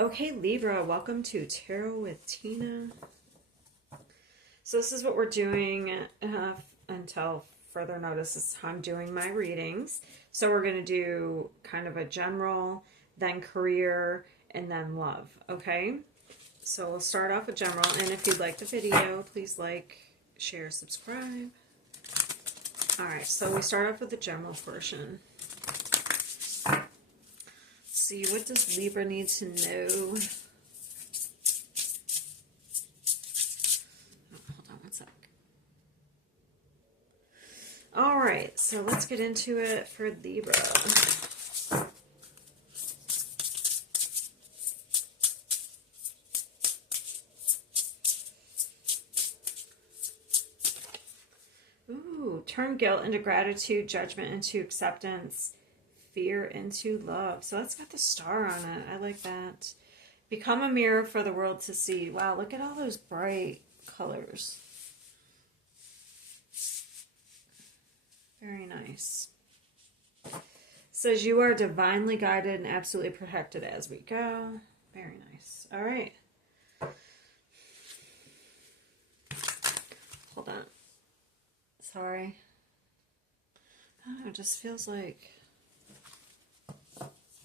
Okay, Libra, welcome to Tarot with Tina. So this is what we're doing until further notice. This is how I'm doing my readings. So we're going to do kind of a general, then career, and then love, okay? So we'll start off with general, and if you'd like the video, please like, share, subscribe. All right, so we start off with the general portion. See, what does Libra need to know? Oh, hold on one sec. All right, so let's get into it for Libra. Ooh, turn guilt into gratitude, judgment into acceptance, fear into love. So that's got the star on it. I like that. Become a mirror for the world to see. Wow, look at all those bright colors. Very nice. Says you are divinely guided and absolutely protected as we go. Very nice. All right. Hold on. Sorry. Oh, it just feels like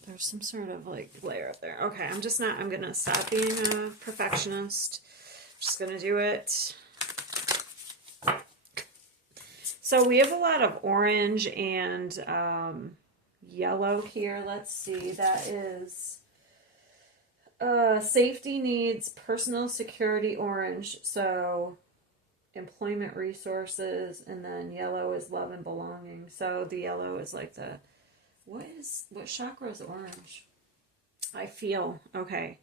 there's some sort of like layer up there. Okay, I'm gonna stop being a perfectionist. I'm just gonna do it. So we have a lot of orange and yellow here. Let's see, that is safety needs, personal security, orange. So employment resources, and then yellow is love and belonging. So the yellow is like the, what chakra is orange? I feel, okay.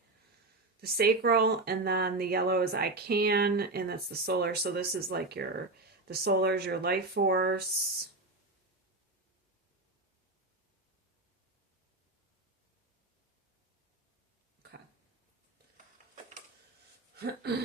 The sacral, and then the yellow is I can, and that's the solar. So this is like the solar is your life force. Okay.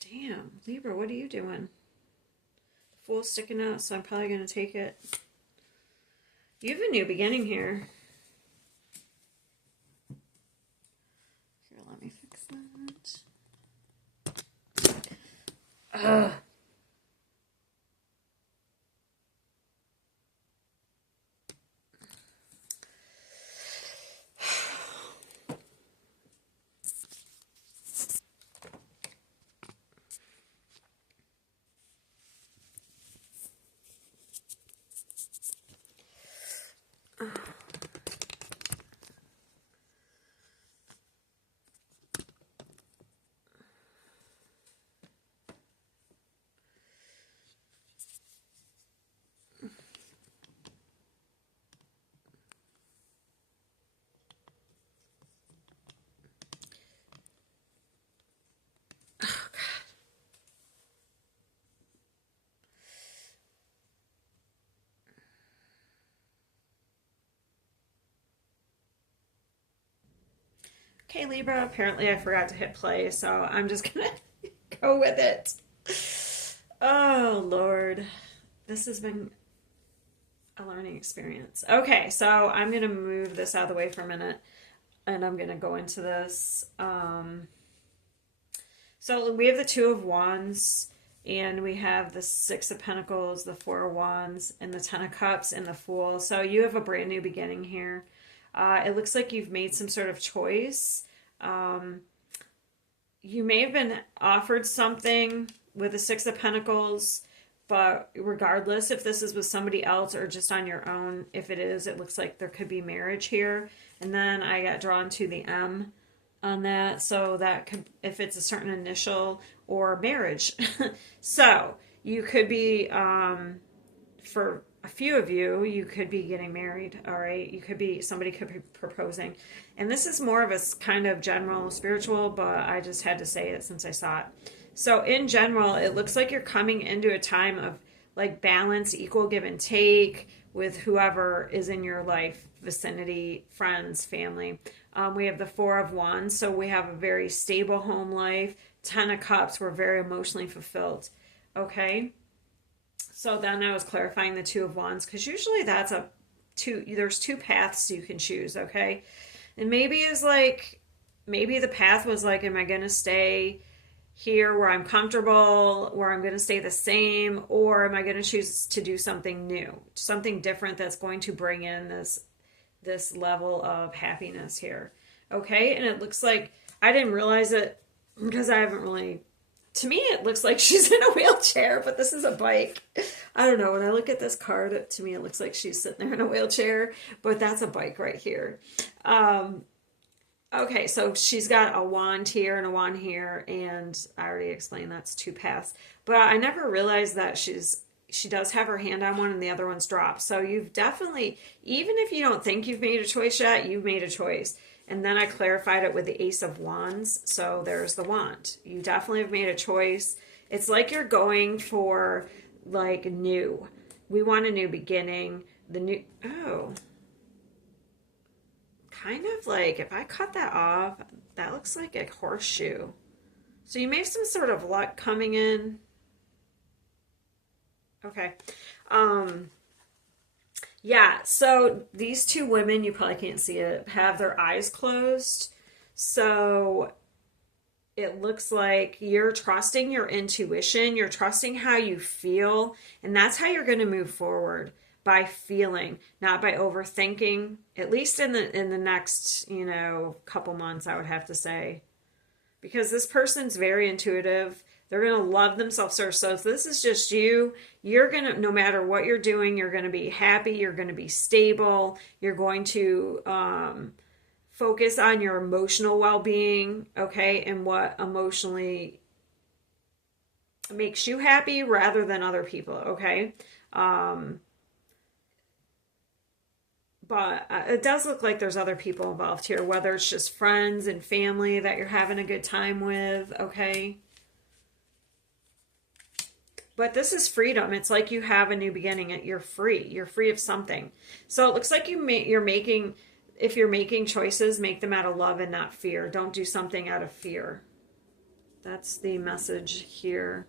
Damn, Libra, what are you doing? Fool's sticking out, so I'm probably going to take it. You have a new beginning here. Here, let me fix that. Ugh. Okay, Libra, apparently I forgot to hit play, so I'm just gonna go with it. Oh, Lord. This has been a learning experience. Okay, so I'm gonna move this out of the way for a minute, and I'm gonna go into this. So we have the Two of Wands, and we have the Six of Pentacles, the Four of Wands, and the Ten of Cups, and the Fool. So you have a brand new beginning here. It looks like you've made some sort of choice. You may have been offered something with the Six of Pentacles, but regardless if this is with somebody else or just on your own, if it is, it looks like there could be marriage here. And then I got drawn to the M on that, so that could, if it's a certain initial, or marriage. So you could be, for a few of you, you could be getting married, all right? You could be, somebody could be proposing. And this is more of a kind of general spiritual, but I just had to say it since I saw it. So in general, it looks like you're coming into a time of like balance, equal give and take with whoever is in your life, vicinity, friends, family. We have the Four of Wands, so we have a very stable home life. Ten of Cups, we're very emotionally fulfilled. Okay. So then I was clarifying the Two of Wands because usually that's a two. There's two paths you can choose. Okay, and maybe it's like maybe the path was like, am I going to stay here where I'm comfortable, where I'm going to stay the same, or am I going to choose to do something new, something different that's going to bring in this level of happiness here. Okay, and it looks like I didn't realize it because I haven't really. To me, it looks like she's in a wheelchair, but this is a bike. I don't know. When I look at this card, to me, it looks like she's sitting there in a wheelchair, but that's a bike right here. Okay, so she's got a wand here and a wand here, and I already explained that's two paths. But I never realized that she does have her hand on one and the other one's dropped. So you've definitely, even if you don't think you've made a choice yet, you've made a choice. And then I clarified it with the Ace of Wands. So there's the wand. You definitely have made a choice. It's like you're going for like new. We want a new beginning. Kind of like if I cut that off, that looks like a horseshoe. So you may have some sort of luck coming in. Okay. Yeah, so these two women, you probably can't see it, have their eyes closed. So it looks like you're trusting your intuition, you're trusting how you feel, and that's how you're going to move forward, by feeling, not by overthinking. At least in the next, couple months, I would have to say. Because this person's very intuitive. They're going to love themselves first. So if this is just you, you're going to, no matter what you're doing, you're going to be happy. You're going to be stable. You're going to focus on your emotional well-being, okay, and what emotionally makes you happy rather than other people, okay? But it does look like there's other people involved here, whether it's just friends and family that you're having a good time with, okay? But this is freedom. It's like you have a new beginning. You're free. You're free of something. So it looks like you're making, if you're making choices, make them out of love and not fear. Don't do something out of fear. That's the message here.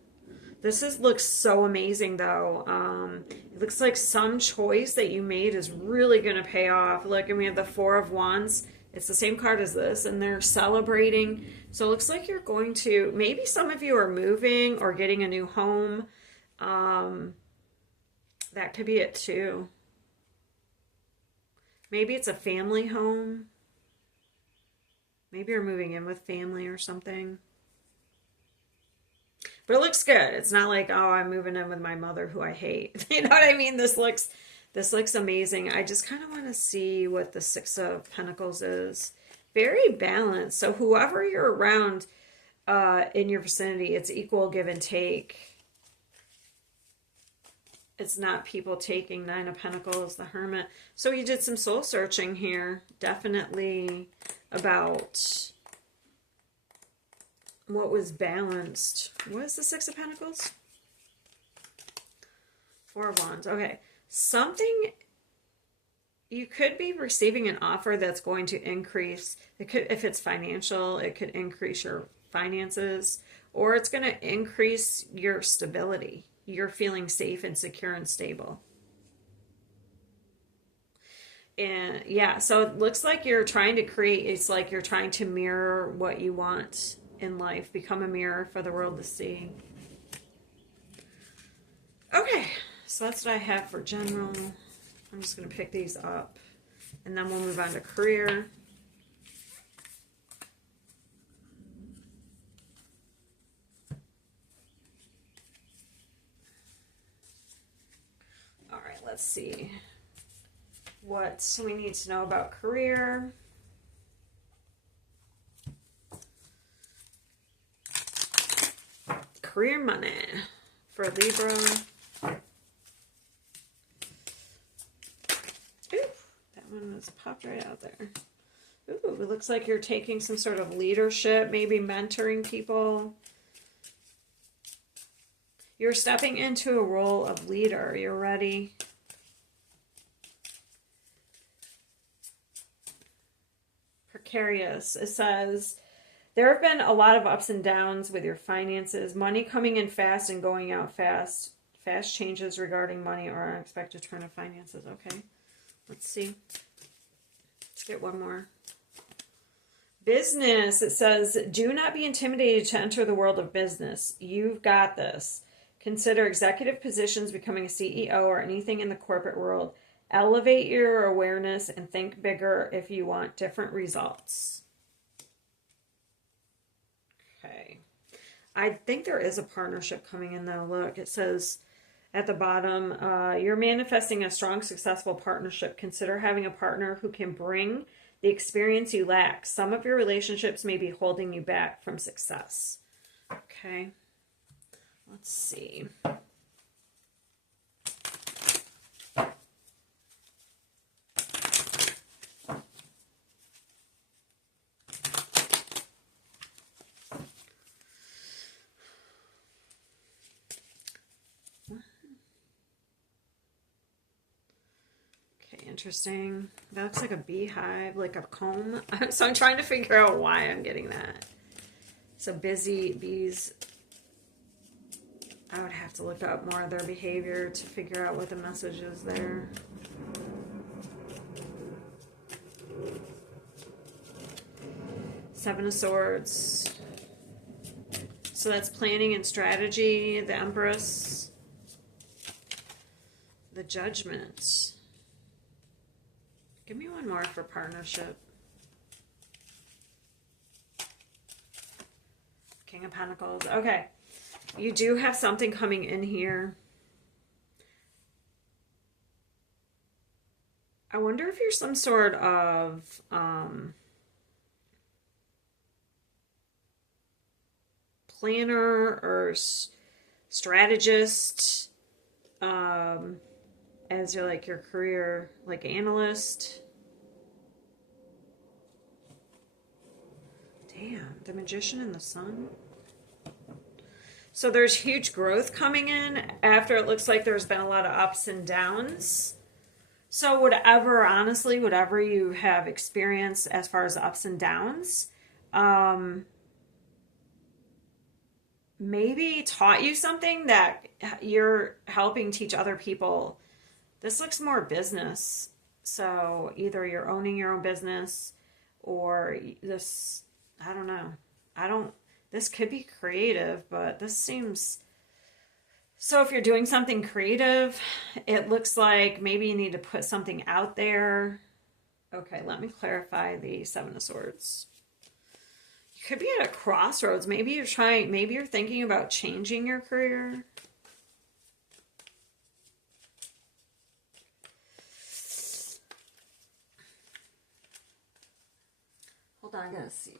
This looks so amazing, though. It looks like some choice that you made is really going to pay off. Look, and we have the Four of Wands. It's the same card as this, and they're celebrating. So it looks like you're going to, maybe some of you are moving or getting a new home. That could be it too. Maybe it's a family home. Maybe you're moving in with family or something. But it looks good. It's not like, oh, I'm moving in with my mother who I hate. You know what I mean? This looks amazing. I just kind of want to see what the Six of Pentacles is. Very balanced. So whoever you're around in your vicinity, it's equal give and take. It's not people taking. Nine of Pentacles, the Hermit. So you did some soul searching here. Definitely about what was balanced. What is the Six of Pentacles? Four of Wands. Okay. Something, you could be receiving an offer that's going to increase. It could, if it's financial, it could increase your finances, or it's going to increase your stability. You're feeling safe and secure and stable. And yeah, so it looks like you're trying to create, it's like you're trying to mirror what you want in life, become a mirror for the world to see. Okay, so that's what I have for general. I'm just going to pick these up, and then we'll move on to career. All right, let's see what we need to know about career. Career money for Libra. Ooh, that one was popped right out there. Ooh, it looks like you're taking some sort of leadership, maybe mentoring people. You're stepping into a role of leader. You're ready. Precarious. It says, there have been a lot of ups and downs with your finances. Money coming in fast and going out fast. Fast changes regarding money or unexpected turn of finances. Okay. Let's see. Let's get one more. Business. It says, do not be intimidated to enter the world of business. You've got this. Consider executive positions, becoming a CEO, or anything in the corporate world. Elevate your awareness and think bigger if you want different results. Okay. I think there is a partnership coming in though. Look, it says at the bottom, you're manifesting a strong, successful partnership. Consider having a partner who can bring the experience you lack. Some of your relationships may be holding you back from success. Okay. Let's see. Okay, interesting. That looks like a beehive, like a comb. So I'm trying to figure out why I'm getting that. So busy bees. I would have to look up more of their behavior to figure out what the message is there. Seven of Swords. So that's planning and strategy. The Empress. The Judgment. Give me one more for partnership. King of Pentacles. Okay. You do have something coming in here. I wonder if you're some sort of planner or strategist as your like your career like analyst. Damn, the Magician and the Sun. So there's huge growth coming in after it looks like there's been a lot of ups and downs. So whatever, honestly, whatever you have experienced as far as ups and downs, maybe taught you something that you're helping teach other people. This looks more business. So either you're owning your own business or this, I don't know. This could be creative, but this seems... So if you're doing something creative, it looks like maybe you need to put something out there. Okay, let me clarify the Seven of Swords. You could be at a crossroads. Maybe you're thinking about changing your career. Hold on, I gotta see.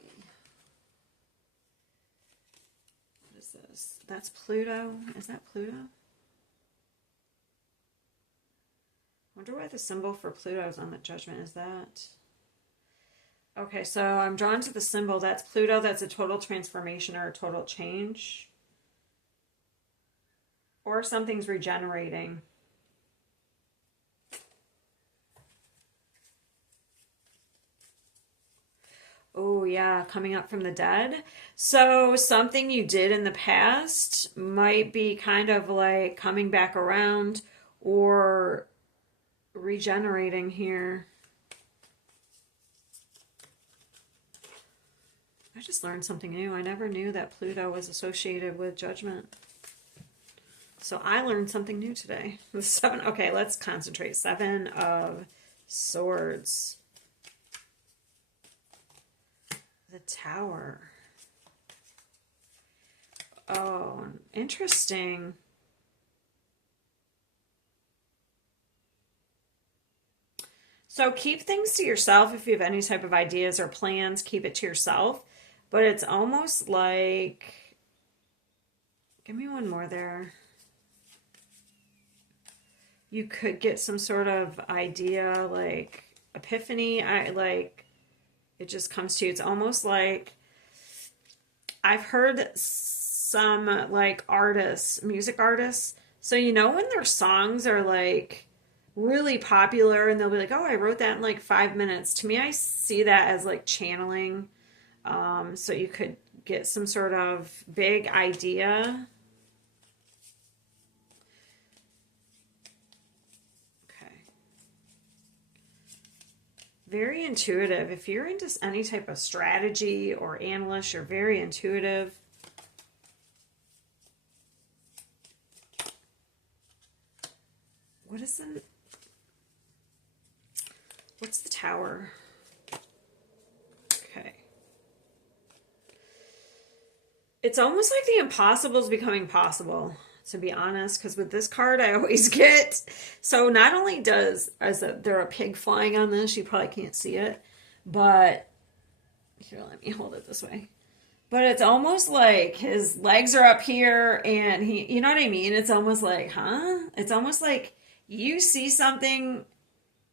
This. That's Pluto. Is that Pluto? I wonder why the symbol for Pluto is on the Judgment. Is that... Okay, so I'm drawn to the symbol. That's Pluto. That's a total transformation or a total change. Or something's regenerating. Oh, yeah, coming up from the dead. So something you did in the past might be kind of like coming back around or regenerating here. I just learned something new. I never knew that Pluto was associated with Judgment. So I learned something new today. The seven. Okay, let's concentrate. Seven of Swords. The Tower. Oh, interesting. So keep things to yourself. If you have any type of ideas or plans, keep it to yourself. But it's almost like... Give me one more there. You could get some sort of idea, like epiphany. It just comes to you. It's almost like I've heard some like artists, music artists. So you know when their songs are like really popular and they'll be like, "Oh, I wrote that in like 5 minutes." To me, I see that as like channeling. So you could get some sort of big idea. Okay. Very intuitive. If you're into any type of strategy or analyst, you're very intuitive. What is the... What's the Tower? Okay. It's almost like the impossible is becoming possible, to be honest, because with this card I always get... So not only there a pig flying on this, you probably can't see it, but here, let me hold it this way. But it's almost like his legs are up here and he, you know what I mean? It's almost like, huh? It's almost like you see something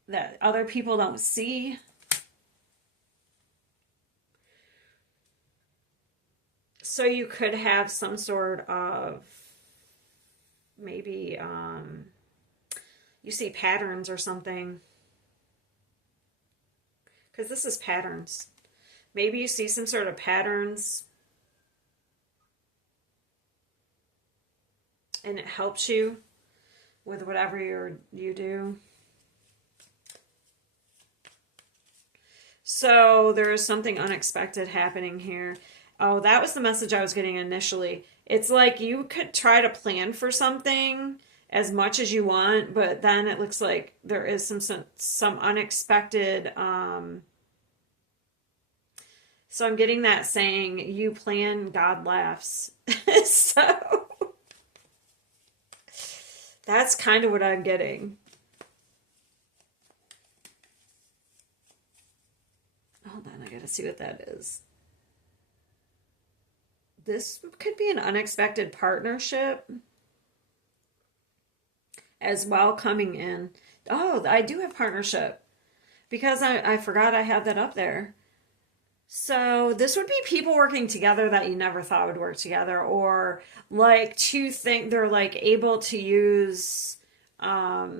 that other people don't see. So you could have some sort of maybe you see patterns or something. Because this is patterns. Maybe you see some sort of patterns and it helps you with whatever you do. So there is something unexpected happening here. Oh, that was the message I was getting initially. It's like you could try to plan for something as much as you want, but then it looks like there is some unexpected. So I'm getting that saying, you plan, God laughs. So that's kind of what I'm getting. Hold on, I gotta see what that is. This could be an unexpected partnership as well coming in. Oh, I do have partnership because I forgot I had that up there. So this would be people working together that you never thought would work together, or like two think they're like able to use I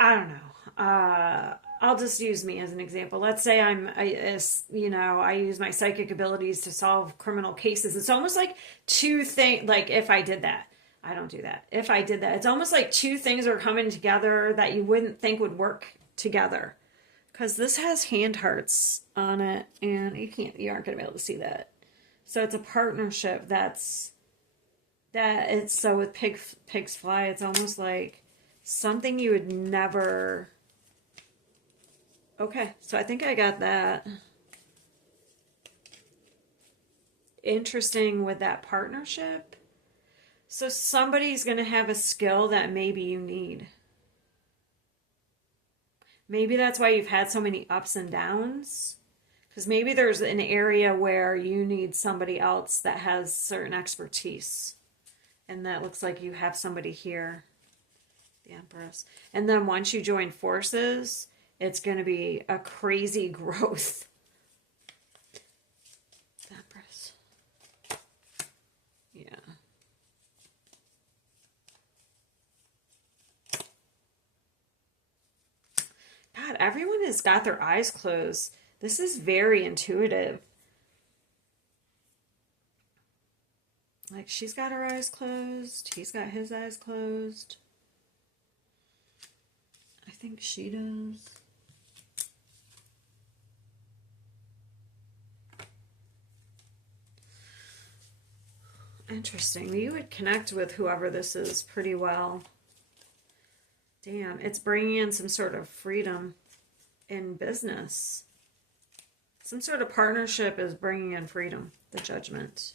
don't know. I'll just use me as an example. Let's say I use my psychic abilities to solve criminal cases. It's almost like two things. Like if I did that, I don't do that. If I did that, it's almost like two things are coming together that you wouldn't think would work together. Because this has hand hearts on it, and you aren't gonna be able to see that. So it's a partnership so with pigs fly. It's almost like something you would never. Okay, so I think I got that. Interesting with that partnership. So somebody's going to have a skill that maybe you need. Maybe that's why you've had so many ups and downs. Because maybe there's an area where you need somebody else that has certain expertise. And that looks like you have somebody here. The Empress. And then once you join forces, it's going to be a crazy growth. Empress. Yeah. God, everyone has got their eyes closed. This is very intuitive. Like she's got her eyes closed. He's got his eyes closed. I think she does. Interesting. You would connect with whoever this is pretty well. Damn, it's bringing in some sort of freedom in business. Some sort of partnership is bringing in freedom, the Judgment.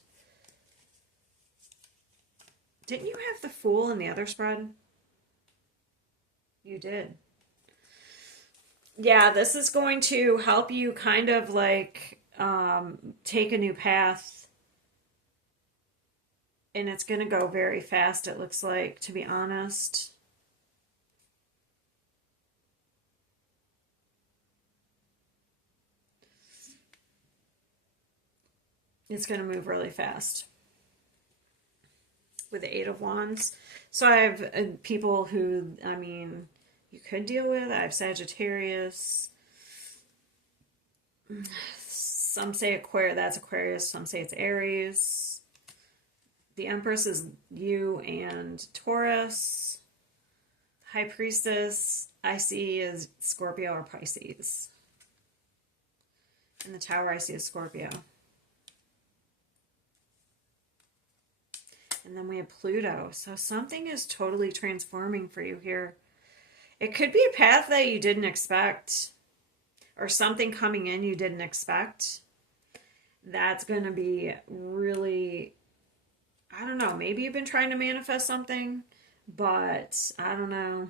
Didn't you have the Fool in the other spread? You did. Yeah, this is going to help you kind of like take a new path. And it's going to go very fast, it looks like, to be honest. It's going to move really fast with the Eight of Wands. So I have people who, I mean, you could deal with. I have Sagittarius. Some say Aquarius, that's Aquarius. Some say it's Aries. The Empress is you and Taurus. High Priestess, I see is Scorpio or Pisces. And the Tower I see is Scorpio. And then we have Pluto. So something is totally transforming for you here. It could be a path that you didn't expect, or something coming in you didn't expect. That's going to be really, I don't know, maybe you've been trying to manifest something, but I don't know.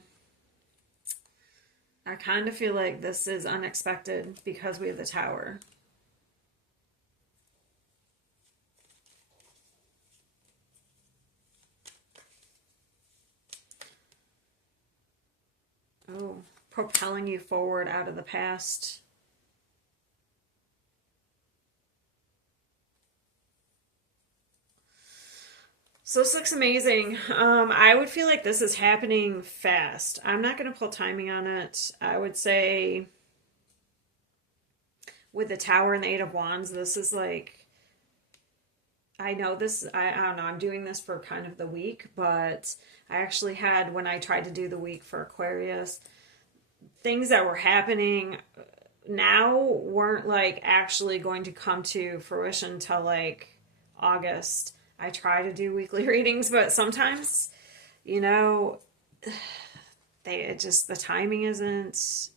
I kind of feel like this is unexpected because we have the Tower. Oh, propelling you forward out of the past. So this looks amazing. I would feel like this is happening fast. I'm not going to pull timing on it. I would say with the Tower and the Eight of Wands, this is like, I know this, I don't know, I'm doing this for kind of the week, but I actually had, when I tried to do the week for Aquarius, things that were happening now weren't like actually going to come to fruition until like August. I try to do weekly readings, but sometimes, you know, the timing isn't.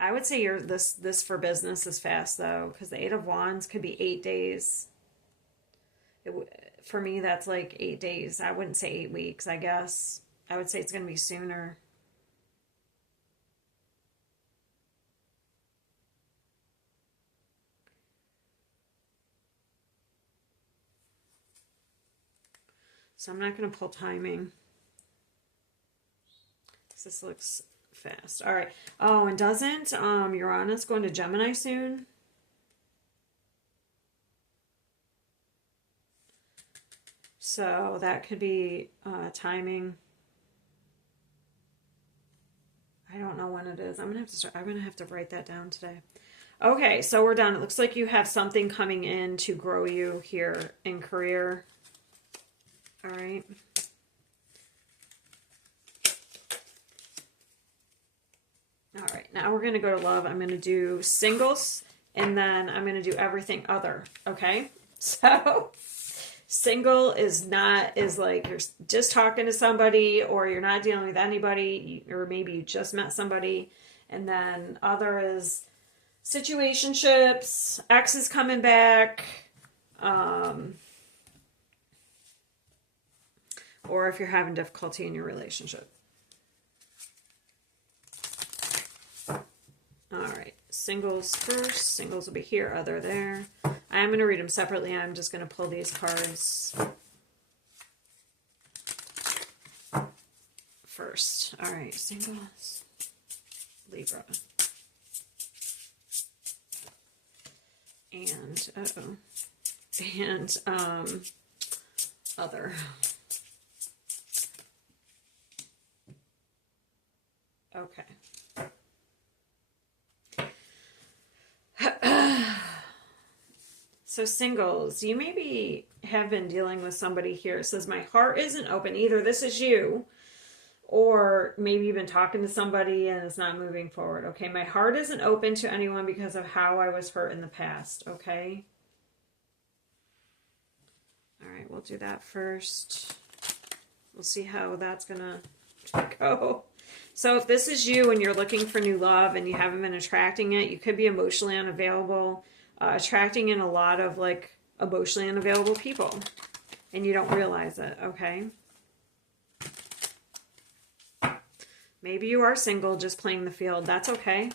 I would say this for business is fast though, because the Eight of Wands could be 8 days. For me, that's like 8 days. I wouldn't say 8 weeks, I guess. I would say it's going to be sooner. So I'm not going to pull timing. This looks fast. All right. Oh, and doesn't Uranus go into Gemini soon? So that could be timing. I don't know when it is. I'm gonna have to write that down today. Okay, so we're done. It looks like you have something coming in to grow you here in career. All right. All right, now we're going to go to love. I'm going to do singles, and then I'm going to do everything other, okay? So single is like you're just talking to somebody, or you're not dealing with anybody, or maybe you just met somebody. And then other is situationships, ex is coming back, or if you're having difficulty in your relationship. All right, singles first. Singles will be here, other there. I am going to read them separately. I'm just going to pull these cards first. All right, singles, Libra. And, and, other. Okay. So singles, you maybe have been dealing with somebody here. It says, my heart isn't open. Either this is you, or maybe you've been talking to somebody and it's not moving forward. Okay, my heart isn't open to anyone because of how I was hurt in the past. Okay. All right, we'll do that first. We'll see how that's going to go. So if this is you and you're looking for new love and you haven't been attracting it, you could be emotionally unavailable, attracting in a lot of like emotionally unavailable people, and you don't realize it, okay? Maybe you are single, just playing the field. That's okay.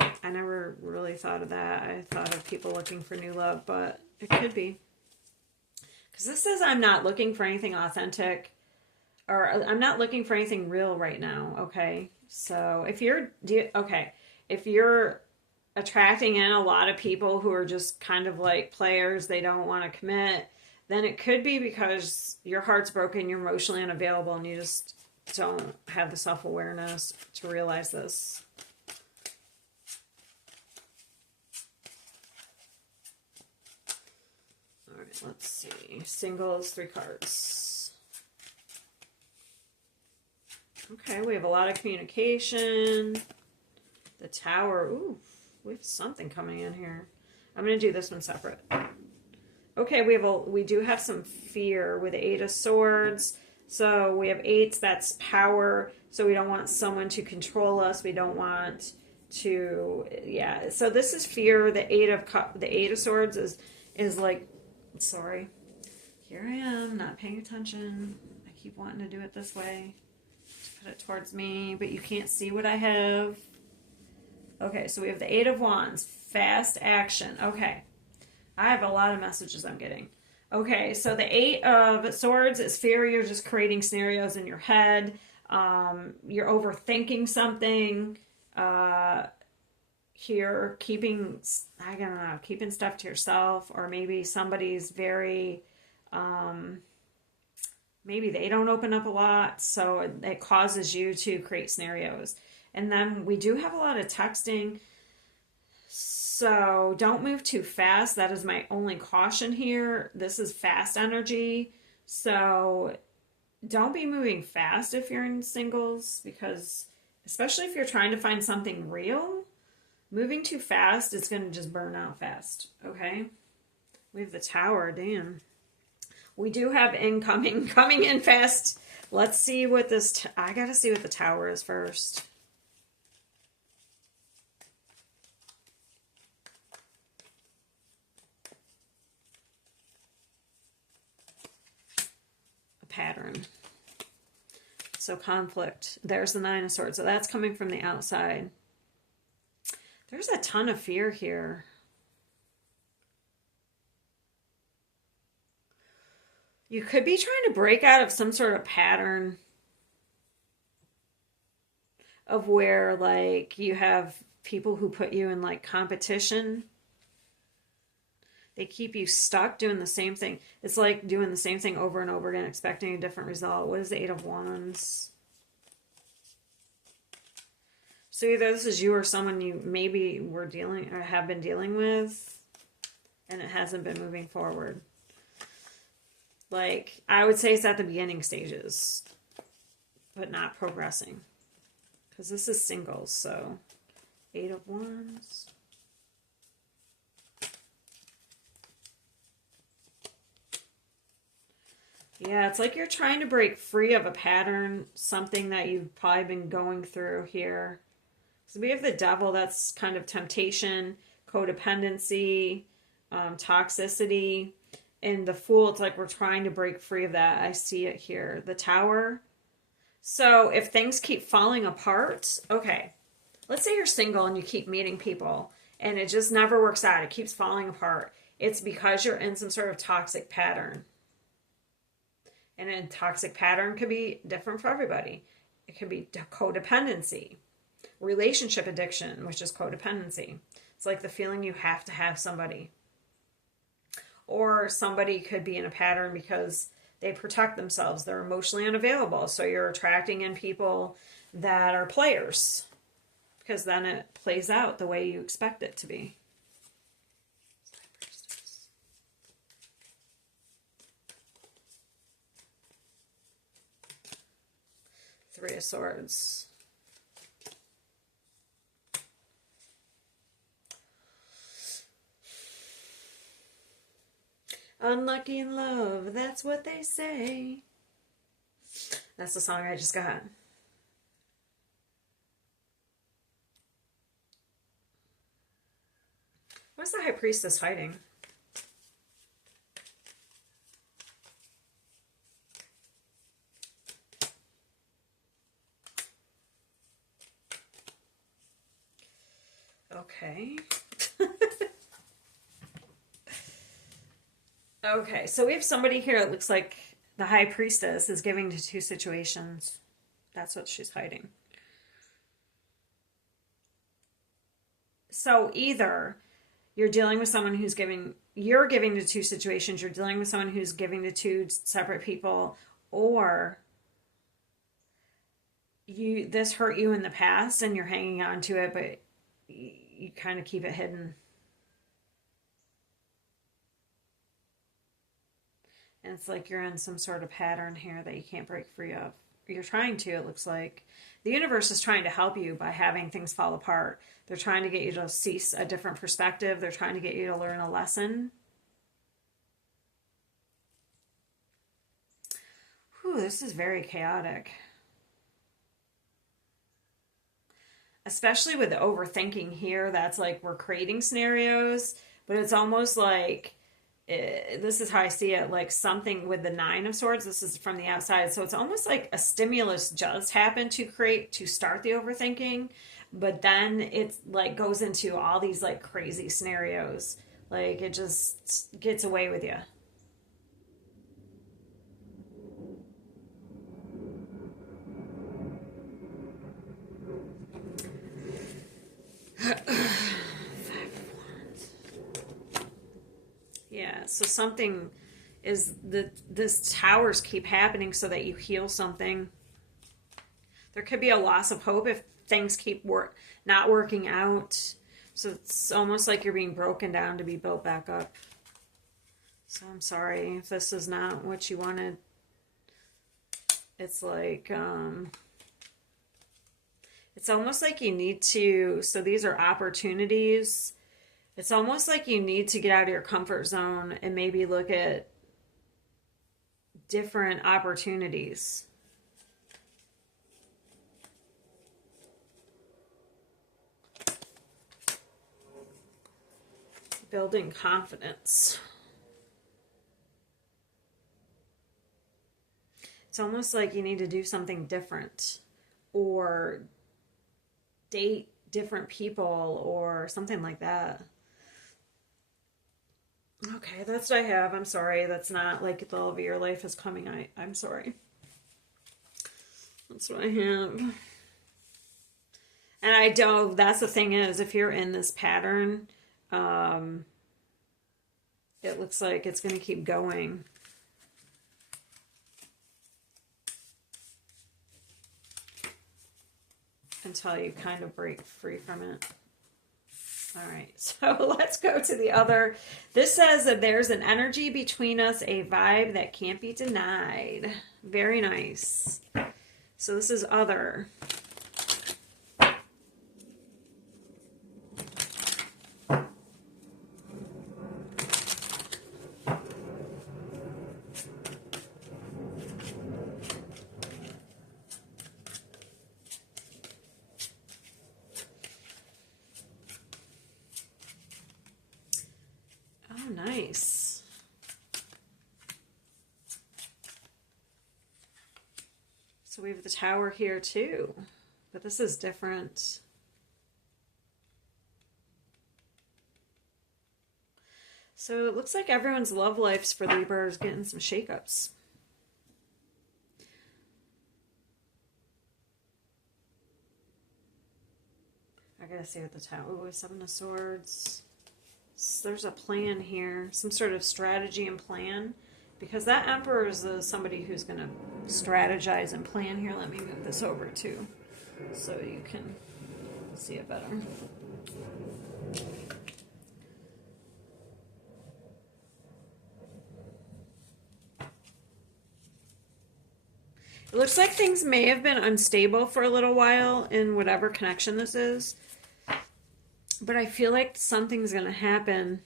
I never really thought of that. I thought of people looking for new love, but it could be. Because this says I'm not looking for anything authentic, or I'm not looking for anything real right now, okay? So if you're, if you're attracting in a lot of people who are just kind of like players, they don't want to commit, then it could be because your heart's broken, you're emotionally unavailable, and you just don't have the self-awareness to realize this. All right, let's see. Singles, 3 cards. Okay, we have a lot of communication. The Tower. Ooh, we have something coming in here. I'm going to do this one separate. Okay, we do have some fear with the 8 of Swords. So we have 8s, that's power. So we don't want someone to control us. We don't want to, yeah. So this is fear. The 8 of Swords is like, sorry. Here I am, not paying attention. I keep wanting to do it this way. Put it towards me, but you can't see what I have. Okay, so we have the 8 of Wands, fast action. Okay, I have a lot of messages I'm getting. Okay, so the 8 of Swords is fear. You're just creating scenarios in your head. You're overthinking something. Here, keeping, I don't know, keeping stuff to yourself, or maybe somebody's very, maybe they don't open up a lot, so it causes you to create scenarios. And then we do have a lot of texting. So don't move too fast. That is my only caution here. This is fast energy. So don't be moving fast if you're in singles, because especially if you're trying to find something real, moving too fast is going to just burn out fast. Okay. We have the Tower. Damn. We do have incoming coming in fast. Let's see what this, I got to see what the Tower is first. Pattern. So conflict. There's the 9 of Swords. So that's coming from the outside. There's a ton of fear here. You could be trying to break out of some sort of pattern of where, like, you have people who put you in, like, competition. They keep you stuck doing the same thing. It's like doing the same thing over and over again, expecting a different result. What is the 8 of Wands? So either this is you or someone you maybe were dealing or have been dealing with, and it hasn't been moving forward. Like, I would say it's at the beginning stages, but not progressing. Because this is singles, so 8 of Wands. Yeah, it's like you're trying to break free of a pattern, something that you've probably been going through here. So we have the Devil, that's kind of temptation, codependency, toxicity. And the Fool, it's like we're trying to break free of that. I see it here. The Tower. So if things keep falling apart, okay, let's say you're single and you keep meeting people and it just never works out. It keeps falling apart. It's because you're in some sort of toxic pattern. And a toxic pattern could be different for everybody. It could be codependency, relationship addiction, which is codependency. It's like the feeling you have to have somebody. Or somebody could be in a pattern because they protect themselves. They're emotionally unavailable. So you're attracting in people that are players, because then it plays out the way you expect it to be. Three of Swords. Unlucky in love, that's what they say. That's the song I just got. What's the High Priestess hiding? Okay. Okay, so we have somebody here. It looks like the High Priestess is giving to 2 situations. That's what she's hiding. So either you're dealing with someone who's you're giving to two situations, you're dealing with someone who's giving to two separate people, or this hurt you in the past and you're hanging on to it, but you kind of keep it hidden. And it's like you're in some sort of pattern here that you can't break free of. You're trying to, it looks like. The universe is trying to help you by having things fall apart. They're trying to get you to see a different perspective. They're trying to get you to learn a lesson. Whew, this is very chaotic. Especially with the overthinking here, that's like we're creating scenarios, but it's almost like this is how I see it, like something with the Nine of Swords. This is from the outside, so it's almost like a stimulus does happen to start the overthinking, but then it's like goes into all these like crazy scenarios, like it just gets away with you. Yeah, so something is this towers keep happening so that you heal something. There could be a loss of hope if things keep not working out. So it's almost like you're being broken down to be built back up. So I'm sorry if this is not what you wanted. It's like it's almost like you need to, so these are opportunities. It's almost like you need to get out of your comfort zone and maybe look at different opportunities. Building confidence. It's almost like you need to do something different or date different people or something like that. Okay, that's what I have. I'm sorry. That's not like the love of your life is coming. I'm sorry. That's what I have. And I don't, that's the thing is, if you're in this pattern, it looks like it's going to keep going. Until you kind of break free from it. All right, so let's go to the other. This says that there's an energy between us, a vibe that can't be denied. Very nice. So this is other. Oh, nice. So we have the tower here too, but this is different. So it looks like everyone's love lives for Libra is getting some shakeups. I gotta see what the tower. Oh, Seven of Swords. So there's a plan here, some sort of strategy and plan, because that Emperor is somebody who's going to strategize and plan here. Let me move this over too, so you can see it better. It looks like things may have been unstable for a little while in whatever connection this is. But I feel like something's going to happen.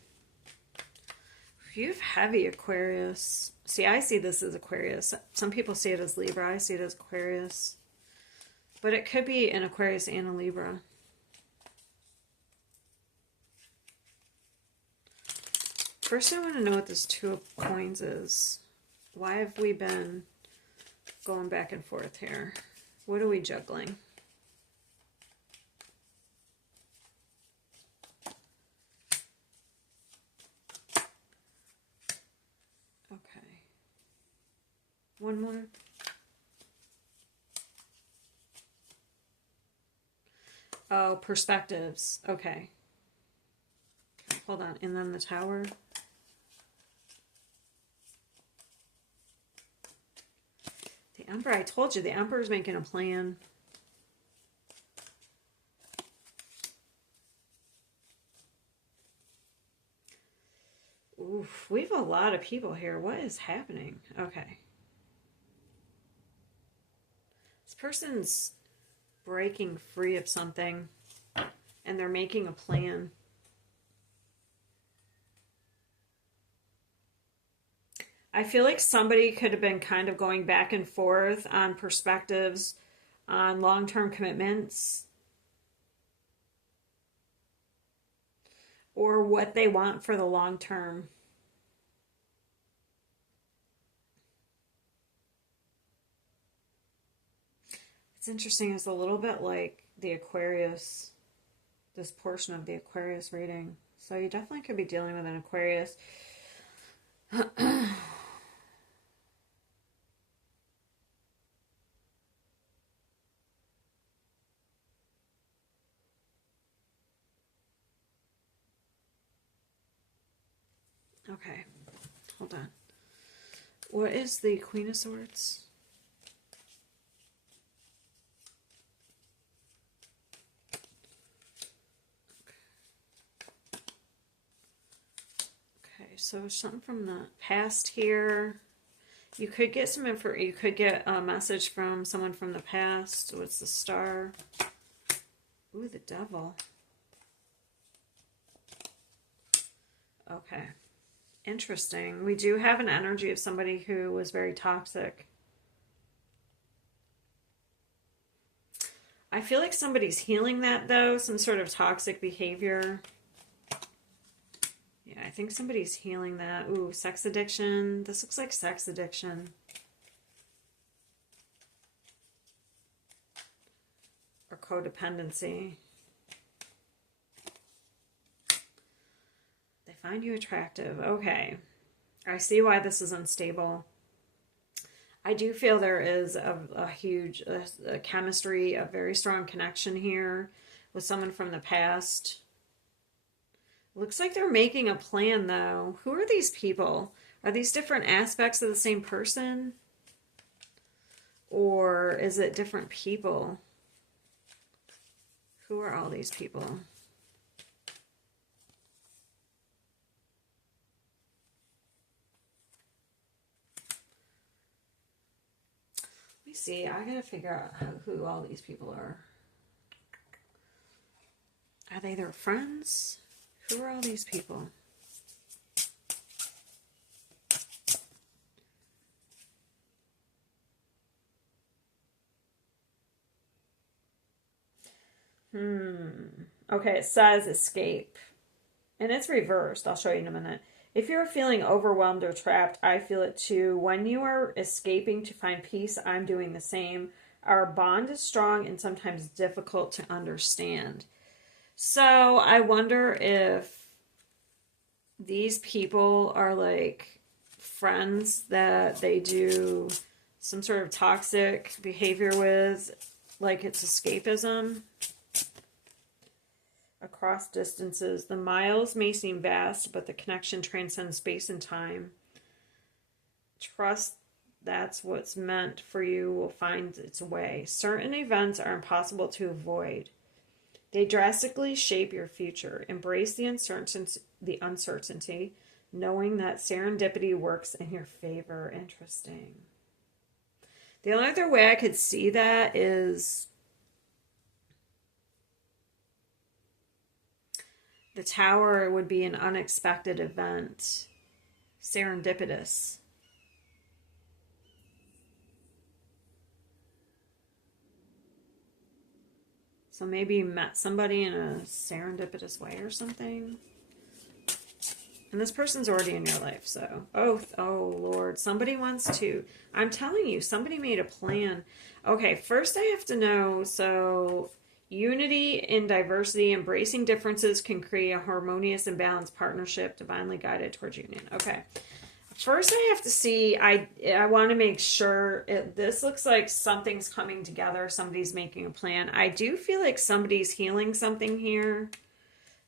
You have heavy Aquarius. See, I see this as Aquarius. Some people see it as Libra. I see it as Aquarius. But it could be an Aquarius and a Libra. First, I want to know what this Two of Coins is. Why have we been going back and forth here? What are we juggling? Okay. One more. Oh, perspectives. Okay. hold on. And then the Tower. The Emperor, I told you, the Emperor's making a plan. Oof, we have a lot of people here. What is happening? Okay. This person's breaking free of something, and they're making a plan. I feel like somebody could have been kind of going back and forth on perspectives on long-term commitments or what they want for the long term. It's interesting. It's a little bit like the Aquarius, this portion of the Aquarius reading. So you definitely could be dealing with an Aquarius. Okay, hold on. What is the Queen of Swords? Okay, so something from the past here. You could get some info. You could get a message from someone from the past. What's the Star? Ooh, the Devil. Okay. Interesting. We do have an energy of somebody who was very toxic. I feel like somebody's healing that, though. Some sort of toxic behavior. Yeah, I think somebody's healing that. Ooh, sex addiction. This looks like sex addiction. Or codependency. Find you attractive. Okay. I see why this is unstable. I do feel there is a huge a chemistry, a very strong connection here with someone from the past. Looks like they're making a plan, though. Who are these people? Are these different aspects of the same person? Or is it different people? Who are all these people? See, I gotta figure out who all these people are. Are they their friends? Who are all these people? Okay, it says escape. And it's reversed. I'll show you in a minute. If you're feeling overwhelmed or trapped, I feel it too. When you are escaping to find peace, I'm doing the same. Our bond is strong and sometimes difficult to understand. So I wonder if these people are like friends that they do some sort of toxic behavior with, like it's escapism. Across distances, the miles may seem vast, but the connection transcends space and time. Trust that's what's meant for you will find its way. Certain events are impossible to avoid. They drastically shape your future. Embrace the uncertainty, knowing that serendipity works in your favor. Interesting. The only other way I could see that is the Tower would be an unexpected event. Serendipitous. So maybe you met somebody in a serendipitous way or something. And this person's already in your life, so. Oh Lord. Somebody wants to. I'm telling you, somebody made a plan. Okay, first I have to know, so unity in diversity, embracing differences can create a harmonious and balanced partnership, divinely guided towards union. Okay. First I have to see, I want to make sure, this looks like something's coming together, somebody's making a plan. I do feel like somebody's healing something here.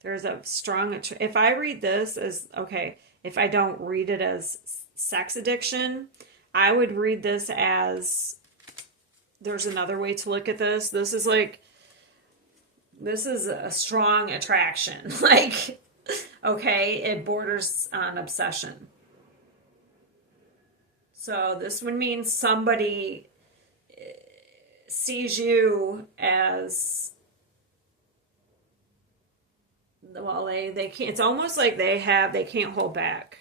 There's a strong, if I read this as, okay, if I don't read it as sex addiction, I would read this as, there's another way to look at this. This is like, this is a strong attraction. Like, okay, it borders on obsession. So this would mean somebody sees you as, well, they can't, it's almost like they can't hold back.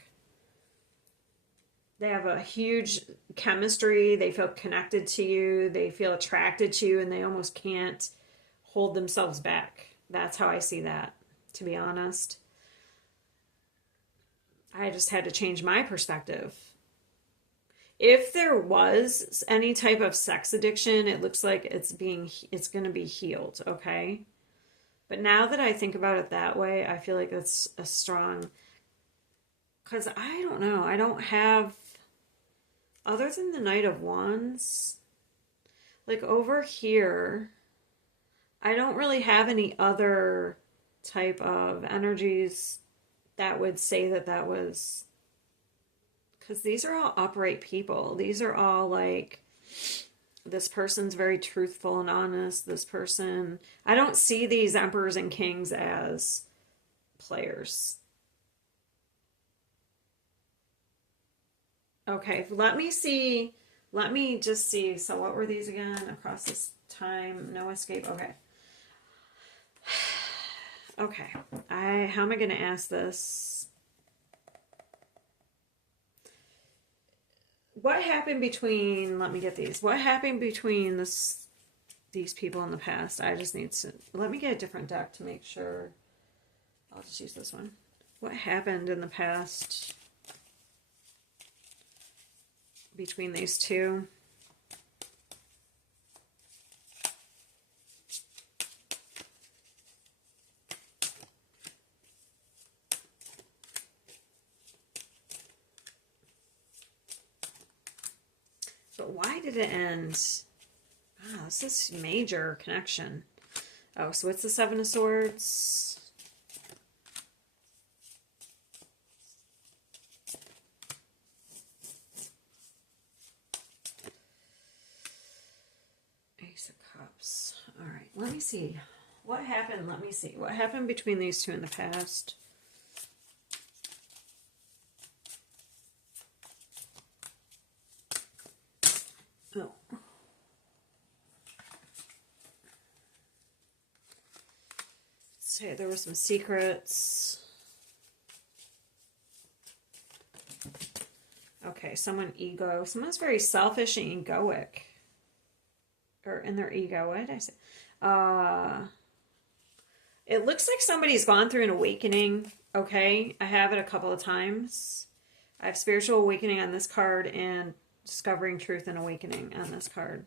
They have a huge chemistry, they feel connected to you, they feel attracted to you, and they almost can't hold themselves back. That's how I see that, to be honest. I just had to change my perspective. If there was any type of sex addiction, it looks like it's going to be healed, okay? But now that I think about it that way, I feel like it's a strong, because I don't know, I don't have, other than the Knight of Wands, like over here, I don't really have any other type of energies that would say that that was, because these are all upright people. These are all like, this person's very truthful and honest. This person, I don't see these emperors and kings as players. Okay, let me just see. So what were these again? Across this time, no escape. Okay. Okay. How am I going to ask this? What happened between, let me get these. What happened between these people in the past? I just need to, let me get a different deck to make sure. I'll just use this one. What happened in the past between these two? But why did it end? Ah, this is major connection. Oh, so it's the Seven of Swords. Ace of Cups. All right, let me see. What happened? Let me see. What happened between these two in the past? Oh. Say there were some secrets. Okay, someone's very selfish and egoic. Or in their ego, what did I say? It looks like somebody's gone through an awakening. Okay, I have it a couple of times. I have spiritual awakening on this card and discovering truth and awakening on this card.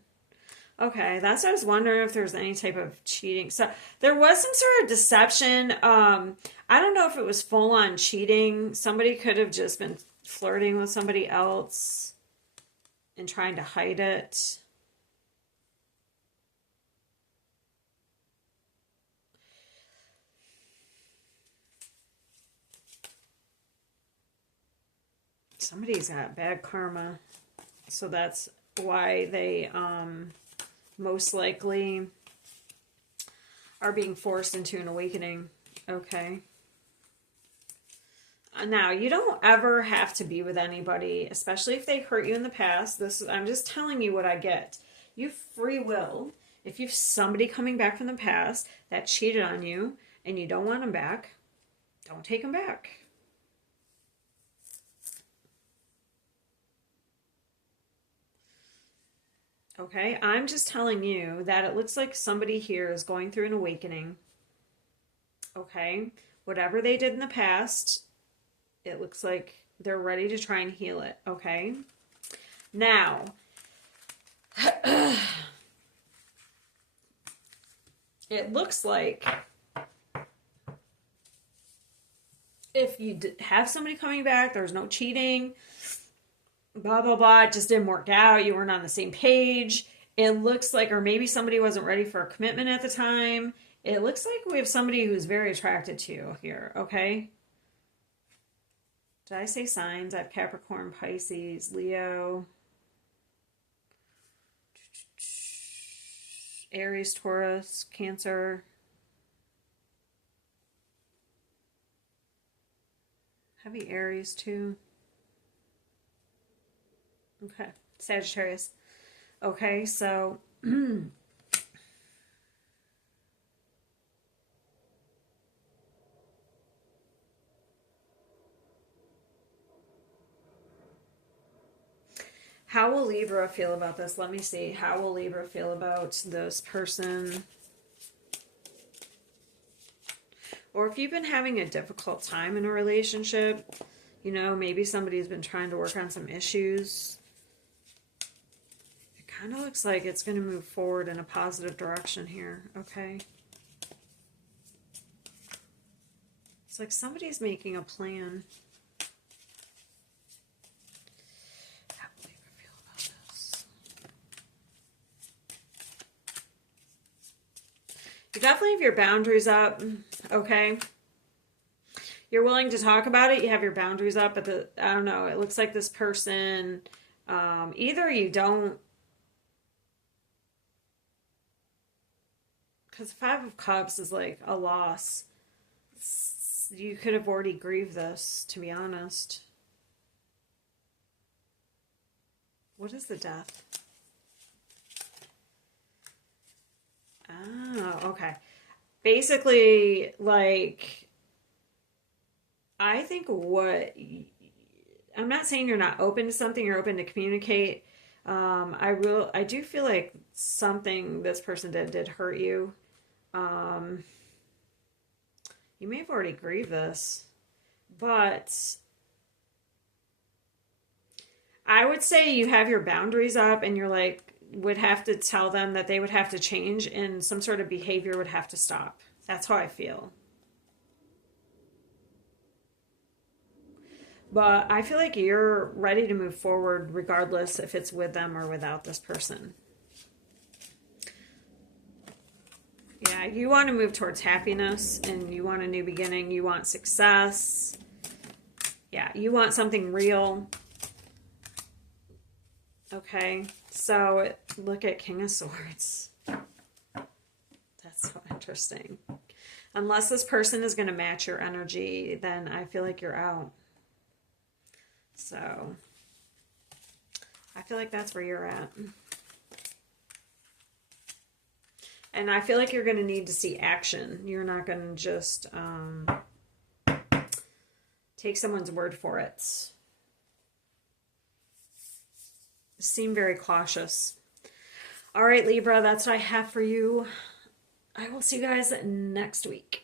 Okay, that's what I was wondering, if there's any type of cheating. So there was some sort of deception. I don't know if it was full on cheating. Somebody could have just been flirting with somebody else and trying to hide it. Somebody's got bad karma. So that's why they most likely are being forced into an awakening. Okay. Now, you don't ever have to be with anybody, especially if they hurt you in the past. I'm just telling you what I get. You have free will. If you've somebody coming back from the past that cheated on you and you don't want them back, don't take them back. Okay, I'm just telling you that it looks like somebody here is going through an awakening. Okay, whatever they did in the past, it looks like they're ready to try and heal it. Okay, now, it looks like if you have somebody coming back, there's no cheating, blah, blah, blah, it just didn't work out, you weren't on the same page. It looks like, or maybe somebody wasn't ready for a commitment at the time, It looks like we have somebody who's very attracted to you here, okay? Did I say signs? I have Capricorn, Pisces, Leo, Aries, Taurus, Cancer. Heavy Aries too. Okay, Sagittarius. Okay, so how will Libra feel about this? Let me see. How will Libra feel about this person? Or if you've been having a difficult time in a relationship, you know, maybe somebody's been trying to work on some issues. It kind of looks like it's going to move forward in a positive direction here, okay? It's like somebody's making a plan. How will Libra feel about this? You definitely have your boundaries up, okay? You're willing to talk about it. You have your boundaries up, but I don't know. It looks like this person, either you don't, because Five of Cups is like a loss. You could have already grieved this, to be honest. What is the Death? Oh, okay. Basically, like, I think I'm not saying you're not open to something, you're open to communicate. I do feel like something this person did hurt you. You may have already grieved this, but I would say you have your boundaries up and you're like, would have to tell them that they would have to change and some sort of behavior would have to stop. That's how I feel. But I feel like you're ready to move forward regardless if it's with them or without this person. Yeah, you want to move towards happiness and you want a new beginning. You want success. Yeah, you want something real. Okay, so look at King of Swords. That's so interesting. Unless this person is going to match your energy, then I feel like you're out. So I feel like that's where you're at. And I feel like you're going to need to see action. You're not going to just take someone's word for it. Seem very cautious. All right, Libra, that's what I have for you. I will see you guys next week.